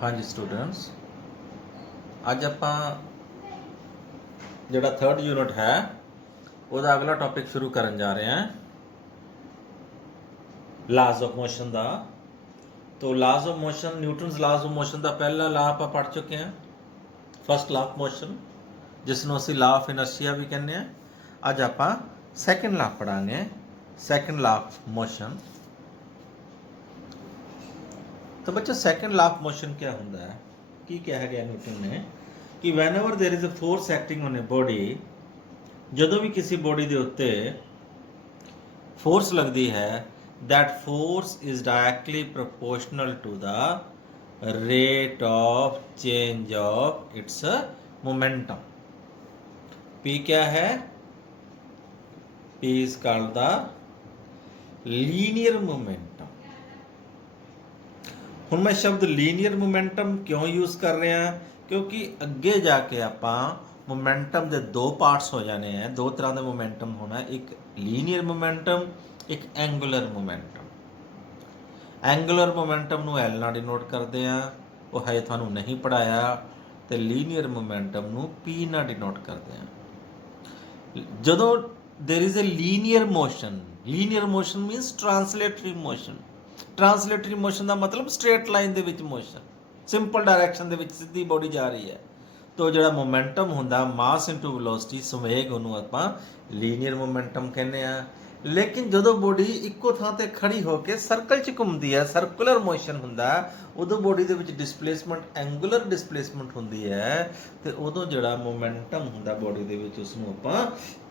हाँ जी स्टूडेंट्स, ਅੱਜ ਆਪਾਂ ਜਿਹੜਾ ਥਰਡ ਯੂਨਿਟ ਹੈ ਉਹਦਾ ਅਗਲਾ ਟੌਪਿਕ ਸ਼ੁਰੂ ਕਰਨ ਜਾ ਰਹੇ ਹਾਂ ਲਾਜ਼ ਆਫ ਮੋਸ਼ਨ ਦਾ। तो laws of motion, Newton's laws of motion का पहला ला आप पढ़ चुके हैं, फस्ट ला ऑफ मोशन, जिसनों असी ला ऑफ इनर्शिया भी कहने हैं। अज आप सैकेंड ला पढ़ांगे, सैकेंड ला ऑफ मोशन। तो बच्चों सैकेंड ला ऑफ मोशन क्या होता है, की कहा गया न्यूटन ने कि whenever there is a force acting on a body, जदों भी किसी बॉडी के उत्ते फोर्स लगती है, that force is directly proportional to the rate of change of its momentum. P क्या है? P is called the linear momentum. ਹੁਣ मैं शब्द linear momentum क्यों यूज कर रहे हैं, क्योंकि ਅੱਗੇ ਜਾ ਕੇ ਆਪਾਂ मोमेंटम ਦੇ ਦੋ ਪਾਰਟਸ ਹੋ ਜਾਣੇ हैं। दो तरह ਦਾ मोमेंटम होना, एक linear momentum, एक एंगुलर मोमेंटम। एंगुलर मोमेंटम ਨੂੰ L ਨਾਲ ਡਿਨੋਟ ਕਰਦੇ ਆ, ਉਹ ਹੈ ਤੁਹਾਨੂੰ ਨਹੀਂ ਪੜਾਇਆ, ਤੇ ਲੀਨੀਅਰ ਮੋਮੈਂਟਮ ਨੂੰ P ਨਾਲ ਡਿਨੋਟ ਕਰਦੇ ਆ। ਜਦੋਂ there is a linear motion, linear motion means translatory motion. Translatory motion ਦਾ ਮਤਲਬ ਸਟ੍ਰੇਟ ਲਾਈਨ ਦੇ ਵਿੱਚ ਮੋਸ਼ਨ, ਸਿੰਪਲ ਡਾਇਰੈਕਸ਼ਨ ਦੇ ਵਿੱਚ ਸਿੱਧੀ ਬੋਡੀ ਜਾ ਰਹੀ ਹੈ। तो ਜਿਹੜਾ ਮੋਮੈਂਟਮ ਹੁੰਦਾ ਮਾਸ ਇਨਟੂ ਵੈਲੋਸਿਟੀ, ਸੰਵੇਗ, ਉਹਨੂੰ ਆਪਾਂ ਲੀਨੀਅਰ ਮੋਮੈਂਟਮ ਕਹਿੰਦੇ ਆ। ਲੇਕਿਨ ਜਦੋਂ ਬੋਡੀ ਇੱਕੋ ਥਾਂ ਤੇ ਖੜੀ ਹੋ ਕੇ ਸਰਕਲ 'ਚ ਘੁੰਮਦੀ ਹੈ, ਸਰਕੂਲਰ ਮੋਸ਼ਨ ਹੁੰਦਾ, ਉਦੋਂ ਬੋਡੀ ਦੇ ਵਿੱਚ ਡਿਸਪਲੇਸਮੈਂਟ ਐਂਗੂਲਰ ਡਿਸਪਲੇਸਮੈਂਟ ਹੁੰਦੀ ਹੈ, ਤੇ ਉਦੋਂ ਜਿਹੜਾ ਮੋਮੈਂਟਮ ਹੁੰਦਾ ਬੋਡੀ ਦੇ ਵਿੱਚ ਉਸ ਨੂੰ ਆਪਾਂ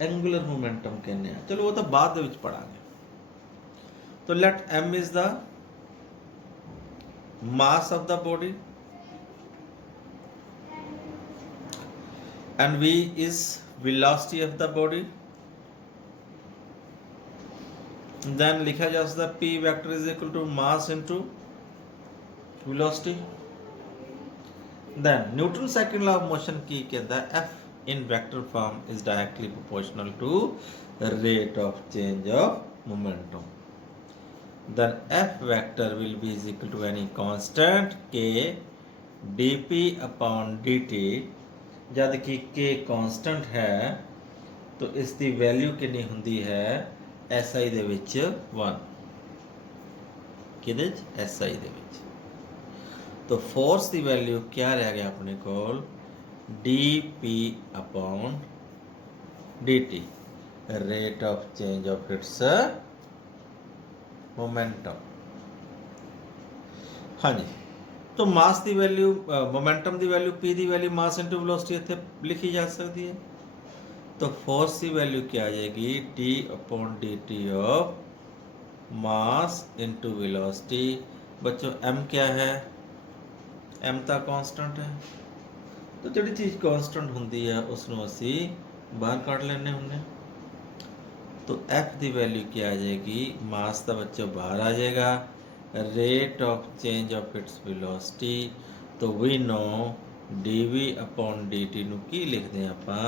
ਐਂਗੂਲਰ ਮੋਮੈਂਟਮ ਕਹਿੰਦੇ ਆ। ਚਲੋ ਉਹ ਤਾਂ ਬਾਅਦ ਦੇ ਵਿੱਚ ਪੜਾਂਗੇ। ਤਾਂ let m is the mass of the body and v is velocity of the body, then लिखा जा सकता है p vector is equal to mass into velocity। then Newton's second law of motion की कहता है f in vector form is directly proportional to rate of change of momentum। then f vector will be is equal to any constant k dp upon dt। जब कि k constant है तो इसकी value कितनी होंदी है SI दे विच 1, किदे SI दे विच। तो फोर्स की वैल्यू क्या रह गया अपने कोल, dp upon dt, rate of change of it's momentum. हाँ जी, तो मास की वैल्यू, मोमेंटम की वैल्यू, p की वैल्यू मास इंटू वेलोसिटी इतने लिखी जा सकती है। तो फोर्स की वैल्यू क्या आ जाएगी, t upon dt of mass into velocity. बच्चों m क्या है, m तो कांस्टेंट है, तो जी चीज़ कांस्टेंट होंगी है उसनों असी बाहर कढ़ लेने होंगे। तो f की वैल्यू क्या आ जाएगी, मास का बच्चों बाहर आ जाएगा, rate of change of its velocity. तो we know dv upon dt ਨੂੰ ਕੀ ਲਿਖਦੇ ਆ ਆਪਾਂ,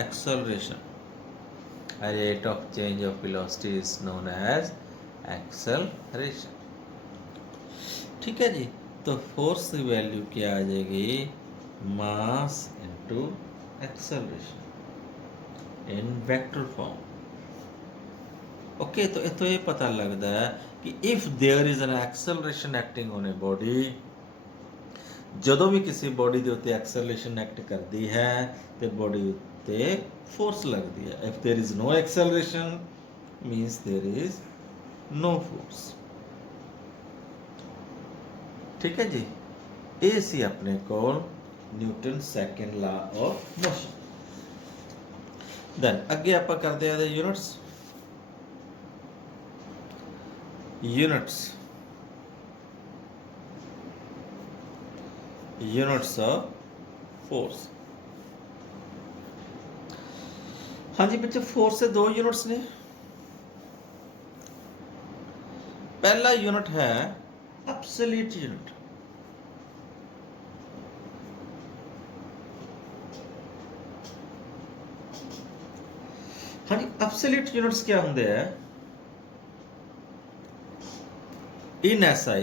acceleration. Rate of change of velocity is known as acceleration. ठीक है जी। तो फोर्स की वैल्यू क्या आ जाएगी, mass into acceleration in vector form. Okay, तो इतो ये पता लगता है कि if there is an acceleration acting on a body, ਜਦੋਂ ਵੀ ਕਿਸੇ ਬੋਡੀ ਦੇ ਉੱਤੇ ਐਕਸਲਰੇਸ਼ਨ ਐਕਟ ਕਰਦੀ ਹੈ ਤੇ ਬੋਡੀ ਉੱਤੇ ਫੋਰਸ ਲੱਗਦੀ ਹੈ। If there is no acceleration means there is no force. ठीक है जी, ਇਹ ਸੀ ਆਪਣੇ ਕੋਲ Newton second law of motion. Then ਅੱਗੇ ਆਪਾਂ ਕਰਦੇ ਹਾਂ ਯੂਨਿਟਸ। Units of force. हाँ जी बच्चे, फोर्स से दो यूनिट्स ने। पहला यूनिट है एब्सोल्यूट यूनिट। हाँ जी, एब्सोल्यूट यूनिट्स क्या होंगे है, इन SI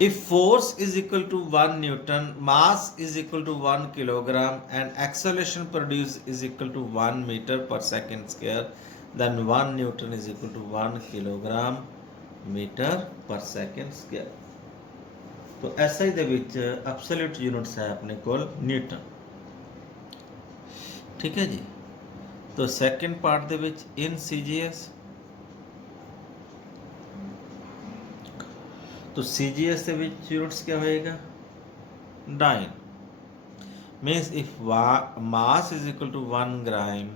if force is equal to 1 newton, mass is equal to 1 kilogram, and acceleration produced is equal to 1 meter per second square, then 1 newton is equal to 1 kilogram meter per second square. तो SI ਦੇ ਵਿੱਚ absolute units ਹੈ ਆਪਣੇ ਕੋਲ Newton. ਠੀਕ ਹੈ ਜੀ। तो ਸੈਕੰਡ ਪਾਰਟ ਦੇ ਵਿੱਚ ਇਨ CGS, तो CGS ਦੇ ਵਿੱਚ ਯੂਨਿਟਸ क्या ਹੋਏਗਾ, dyne. Means if mass is equal to 1 gram,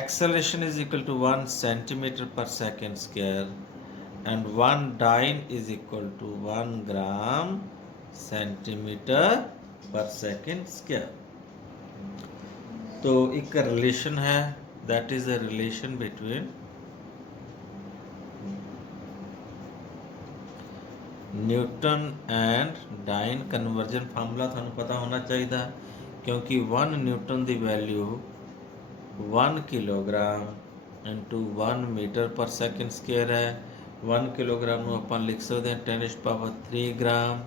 acceleration is equal to 1 centimeter per second square, and 1 dyne is equal to 1 gram centimeter per second square। तो एक relation है, that is a relation between newton and dyne. Conversion formula थानू पता होना चाहिए, क्योंकि 1 newton की value 1 kilogram into 1 metre per second square है। 1 किलोग्राम ਨੂੰ ਆਪਾਂ ਲਿਖ ਸਕਦੇ ਹਾਂ 10⁻³ ग्राम,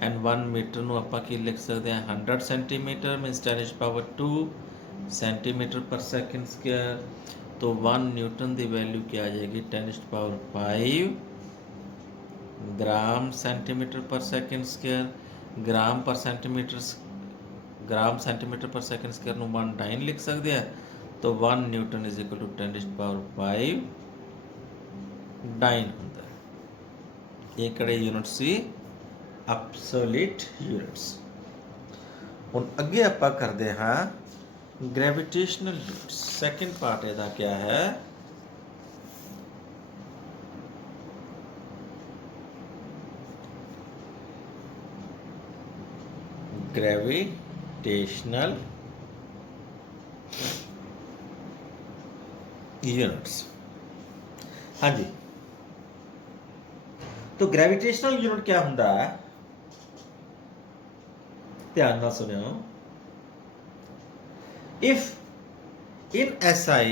एंड 1 मीटर ਨੂੰ ਆਪਾਂ ਕੀ ਲਿਖ ਸਕਦੇ ਹਾਂ 100 centimetre, means 10⁻² centimetre per second square. तो 1 न्यूटन की वैल्यू क्या आ जाएगी 10⁵ gram centimetre per second square. Gram per centimetre, gram centimetre per second square ਨੂੰ 1 डाइन लिख सकते हैं। तो 1 newton is equal to 10⁵ dyne ਹੁੰਦਾ ਹੈ। ਇਹ ਕਿਹੜੇ ਯੂਨਿਟ ਸੀ, ਐਬਸੋਲੂਟ ਯੂਨਿਟਸ। ਹੁਣ ਅੱਗੇ ਆਪਾਂ ਕਰਦੇ ਹਾਂ ਗ੍ਰੈਵਿਟੇਸ਼ਨਲ ਯੂਨਿਟਸ। ਸੈਕੰਡ ਪਾਰਟ ਇਹਦਾ क्या है, ग्रेविटेशनल यूनिट्स। हाँ जी, तो ग्रेविटेशनल यूनिट क्या होंदा है, ध्यान नाल सुनियो। If in SI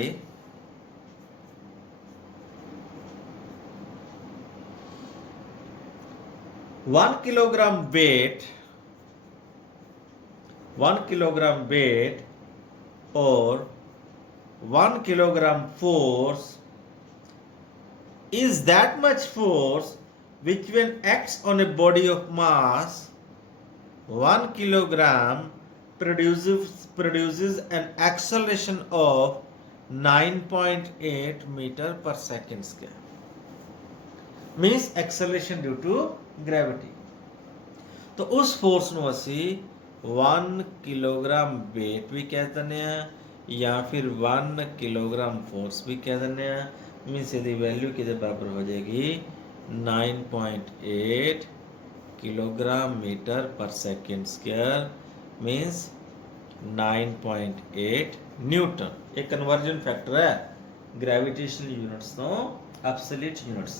one kilogram weight और 1 kilogram force is that much force which when acts on a body of mass 1 kilogram produces an acceleration of 9.8 meter per second square, means acceleration due to gravity। तो उस force ਨੂੰ ਅਸੀਂ 1 kilogram weight भी कह दें या फिर 1 kilogram force भी कह दें। मीनस यदि वैल्यू कि बराबर हो जाएगी 9.8 kilogram metre per second square, मीनस 9.8 Newton. एक कन्वर्जन फैक्टर है ग्रेविटेशनल यूनिट्स तो एब्सोल्यूट यूनिट्स।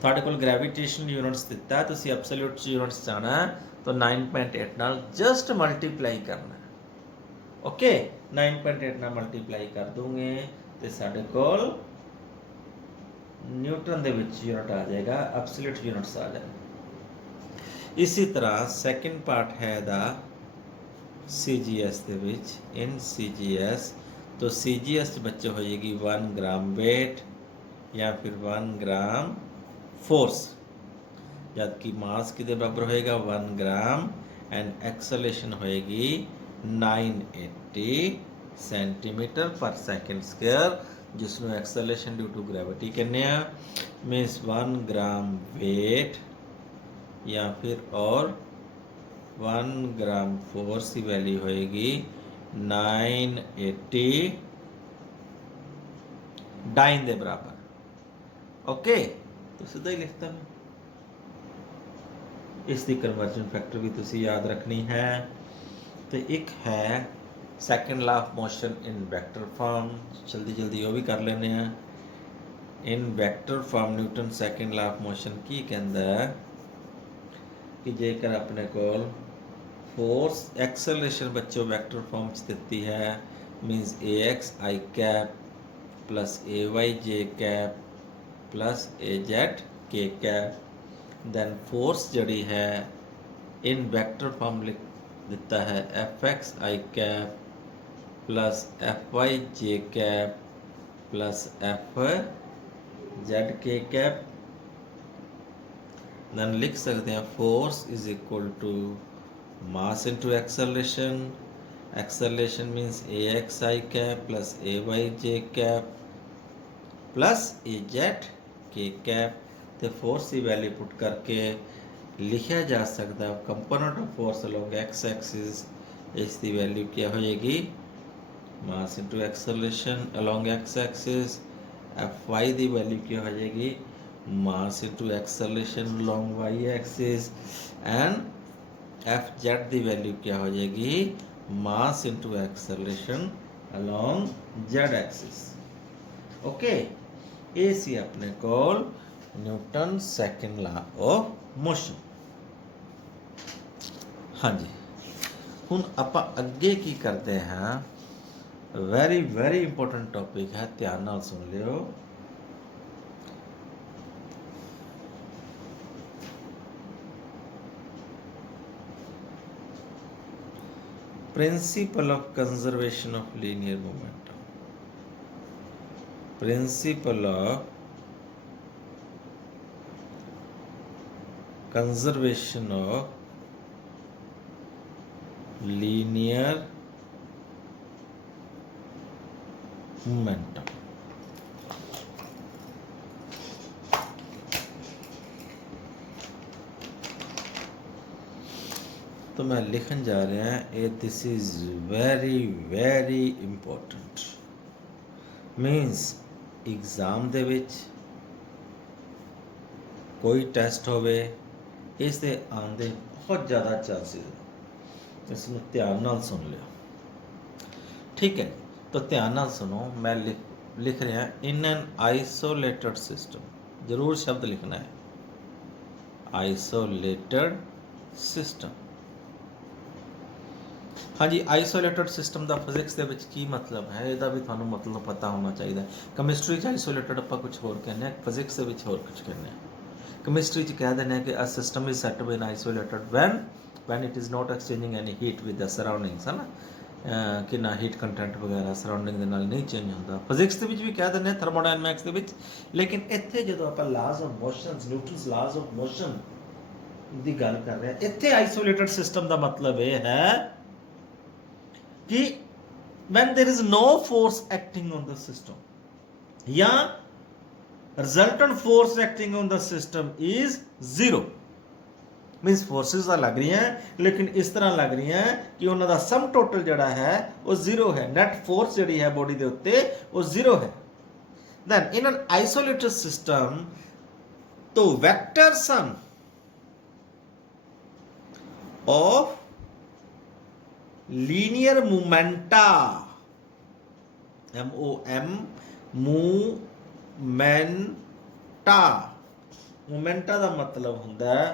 ਤੁਹਾਡੇ ਕੋਲ ਗ੍ਰੈਵਿਟੇਸ਼ਨ ਯੂਨਿਟਸ ਦਿੱਤਾ, ਤੁਸੀਂ ਐਬਸੋਲੂਟ ਯੂਨਿਟਸ ਚਾਹਣਾ तो 9.8 ਨਾਲ ਜਸਟ ਮਲਟੀਪਲਾਈ ਕਰਨਾ। ओके 9.8 ਨਾਲ ਮਲਟੀਪਲਾਈ ਕਰ ਦੋਗੇ ਤੇ ਸਾਡੇ ਕੋਲ ਨਿਊਟਨ ਦੇ ਵਿੱਚ ਯੂਨਿਟ ਆ ਜਾਏਗਾ, ਐਬਸੋਲੂਟ ਯੂਨਿਟਸ ਆ ਜਾਣਗੇ। ਇਸੇ ਤਰ੍ਹਾਂ ਸੈਕੰਡ ਪਾਰਟ ਹੈ ਦਾ CGS ਦੇ ਵਿੱਚ। ਇਨ CGS तो CGS ਚ ਬੱਚੇ ਹੋ ਜਾਏਗੀ 1 ग्राम वेट या फिर 1 ग्राम फोर्स, जबकि मास कितने बराबर होएगा 1 ग्राम, एंड एक्सेलरेशन होएगी 980 सेंटीमीटर पर सेकेंड स्क्वायर, जिसमें एक्सेलरेशन ड्यू टू ग्रेविटी कहने हैं। मीन्स 1 ग्राम वेट या फिर और 1 ग्राम फोर्स की वैल्यू होएगी 980 डाइन के बराबर। ओके, तो सीधा ही लिखता मैं। इसकी कन्वर्जन फैक्टर भी तुसी याद रखनी है। तो एक है second law of motion in vector form, जल्दी जल्दी वो भी कर लेने हैं। In vector form Newton second law of motion की कहता है कि जेकर अपने को फोर्स एक्सेलरेशन बच्चों वैक्टर फॉर्म दी है, means AX I cap plus AY J cap plus AZ K cap, then force जड़ी है इन वैक्टर फॉर्म लिख दिता है F X I cap plus F Y J cap plus F Z K cap. Then लिख सकते हैं force is equal to mass into acceleration. Acceleration means A X I cap plus A Y J cap plus A Z K cap. तो force की value put करके लिखा जा सकता component of force along X axis, इसकी value क्या हो जाएगी mass into acceleration along X axis. F Y की वैल्यू क्या हो जाएगी mass into acceleration along Y axis. And F Z की वैल्यू क्या हो जाएगी mass into acceleration along Z axis. Okay, ये सी अपने कोल Newton second law of motion. हाँ जी, हुण आपां अगे की करते हैं, वेरी वेरी इंपॉर्टेंट टॉपिक है, ध्यान नाल सुन लियो। Principle of conservation of linear momentum. Principle of conservation of linear momentum. तो मैं लिखन जा रहा है this is very very important. Means exam दे विच कोई टेस्ट होवे इस दे आंदे बहुत ज़्यादा चांसेस, इसमें ध्यान नाल सुन लियो, ठीक है। तो ध्यान नाल सुनो, मैं लिख रहा इन एन आइसोलेटेड सिस्टम, जरूर शब्द लिखना है आइसोलेटेड सिस्टम। हाँ जी, आइसोलेटेड सिस्टम का फिजिक्स के की मतलब है, यदा भी थानू मतलब पता होना चाहिए। कैमिस्ट्री आइसोलेटेड आप कुछ होर कहने, फिजिक्स होर कुछ कहने। कैमिस्ट्री कह देने कि a system is set been isolated when it is not exchanging any heat with the surroundings, है ना, कि ना हीट कंटेंट वगैरह सराउंडिंग के नाल नहीं चेंज होता। फिजिक्स के भी कह देने थर्मोडायनैमिक्स के विच। लेकिन इत्थे जो आप लाज of motion, Newton's laws of motion की गल कर रहे हैं, इत्थे आइसोलेटेड सिस्टम का मतलब ये है कि when there is no force acting on the system या resultant force acting on the system is zero, मीनस forces तो लग रही हैं लेकिन इस तरह लग रही हैं कि उन्होंने सम टोटल जड़ा है वो जीरो है, नेट फोर्स जड़ी है बॉडी के उत्ते वो जीरो है। Then in an isolated system तो vector sum of linear momenta MOM momenta, momenta का मतलब होंदा है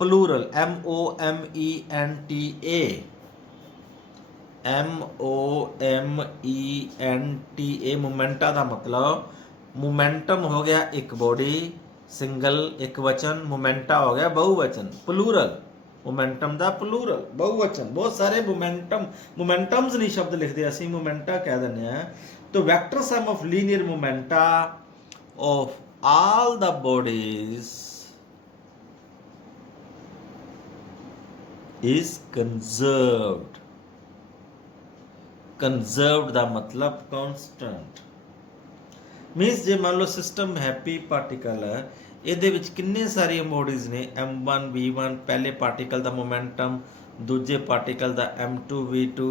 प्लूरल MOMENTA, MOMENTA। मोमेंटा का मतलब मोमेंटम हो गया एक बॉडी सिंगल एक वचन, मोमेंटा हो गया बहुवचन प्लूरल, मोमेंटम का प्लूरल बहुवचन, बहुत सारे मोमेंटम्स नहीं शब्द लिखते असी मोमेंटा कह देने हैं। तो vector sum of linear momenta of all the bodies is conserved. Conserved का मतलब कॉन्स्टेंट। मीनस जे मान लो सिस्टम हैप्पी पार्टिकल है, ਇਹਦੇ ਵਿੱਚ ਕਿੰਨੇ ਸਾਰੀਆਂ ਬੋਡੀਜ਼ ਨੇ M1 V1, ਪਹਿਲੇ ਪਾਰਟੀਕਲ ਦਾ ਮੋਮੈਂਟਮ, ਦੂਜੇ ਪਾਰਟੀਕਲ ਦਾ M2 V2,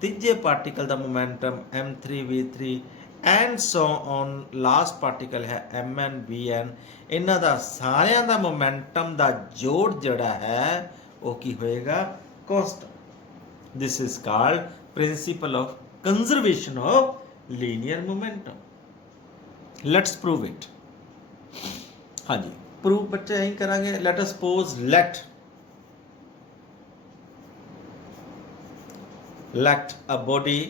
ਤੀਜੇ particle the momentum M3 V3 and so on, last particle ਹੈ Mn Vn। ਇਹਨਾਂ ਦਾ ਸਾਰਿਆਂ ਦਾ ਮੋਮੈਂਟਮ ਦਾ ਜੋੜ ਜਿਹੜਾ ਹੈ ਉਹ ਕੀ ਹੋਏਗਾ constant. This is called principal of conservation of linear momentum. Let's prove it. हाँ जी, प्रूफ बच्चे यही करेंगे। Let us suppose let a body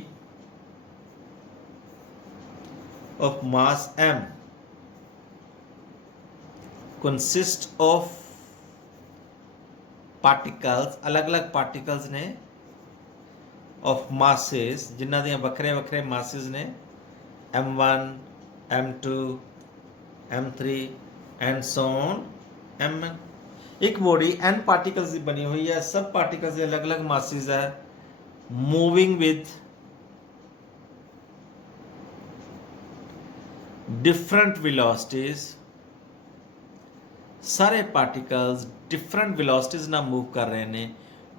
of mass m consist of particles, अलग अलग पार्टिकल्स ने ऑफ मासेस जिन्हां दियां वक्रे वक्रे मासेस ने m1 m2 m3 and so on mn। एक बॉडी n पार्टिकल्स की बनी हुई है, सब पार्टिकल्स के अलग अलग मासेस है, मूविंग विद डिफरेंट वेलोसिटीज। सारे पार्टिकल्स डिफरेंट वेलोसिटीज ਨਾਲ मूव कर रहे हैं,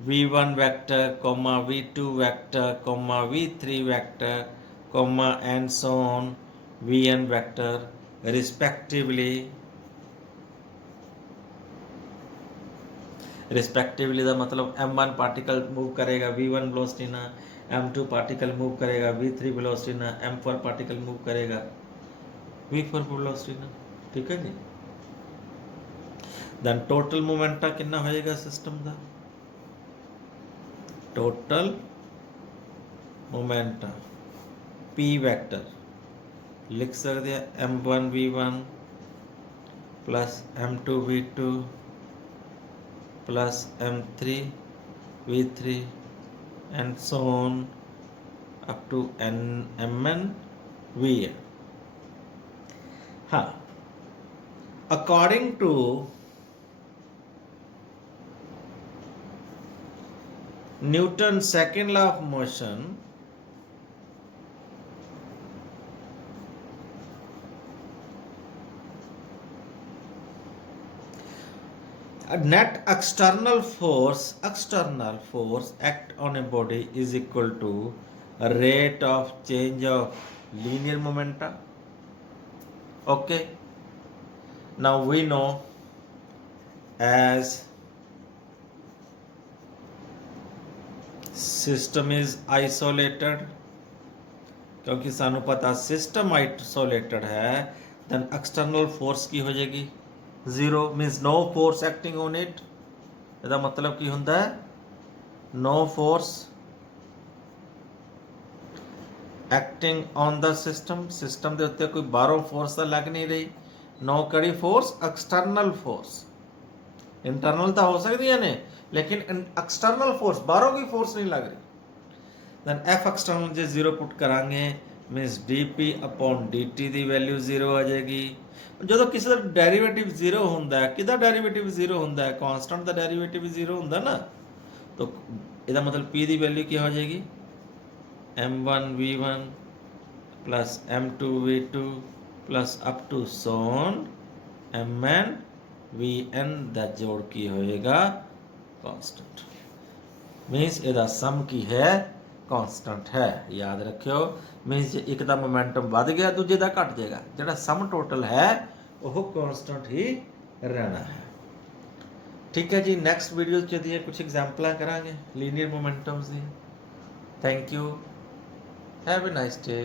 v1 vector comma v2 vector comma v3 vector comma and so on vn vector respectively. Respectively का मतलब m1 पार्टिकल मूव करेगा v1 वेलोसिटी ना, m2 पार्टिकल मूव करेगा v3 वेलोसिटी ना, m4 पार्टिकल मूव करेगा v4 वेलोसिटी ना। ठीक है जी। दैन टोटल मोमेंटा कितना होएगा सिस्टम का, टोटल मोमेंटा p वैक्टर लिख सकते हैं m1 v1 plus m2 v2 plus m3 v3 and so on up to mn vn। हाँ, according to Newton second law of motion, net external force act on a body is equal to a rate of change of linear momenta। okay, now we know as system is isolated, क्योंकि सानू पता system isolated है, then external force की हो जाएगी zero, means no force acting on it. ਇਹਦਾ मतलब की ਹੁੰਦਾ है, no force acting on the system, system के उत्ते कोई बाहरों फोर्स तो लग नहीं रही, नो कड़ी फोर्स एक्सटर्नल फोर्स। इंटरनल तो हो सकती ने, लेकिन एक्सटर्नल फोर्स बाहरों की फोर्स नहीं लग रही। दैन एफ एक्सटर्नल जो जीरो पुट करांगे मीनस डी अपॉन dt की वैल्यू जीरो आ जाएगी। जो किसी का डेरीवेटिव जीरो होंदा है, किदा डेरीवेटिव जीरो होंदा है, कांस्टेंट का डेरीवेटिव जीरो होंदा ना, तो इसका मतलब p की वैल्यू क्या हो जाएगी, m1 v1 plus m2 v2 plus up to so on mn vn का जोड़ की होएगा कांस्टेंट। मीनस ਇਹਦਾ सम की है कांस्टेंट है, याद रखियो। मीनस जे एक दा मोमेंटम बढ़ गया दूजे दा घट जाएगा, जिहड़ा सम टोटल है वो कांस्टेंट ही रहना है। ठीक है जी, नैक्सट वीडियो च दी कुछ एग्जाम्पल करांगे linear momentums the. Thank you, have a nice day.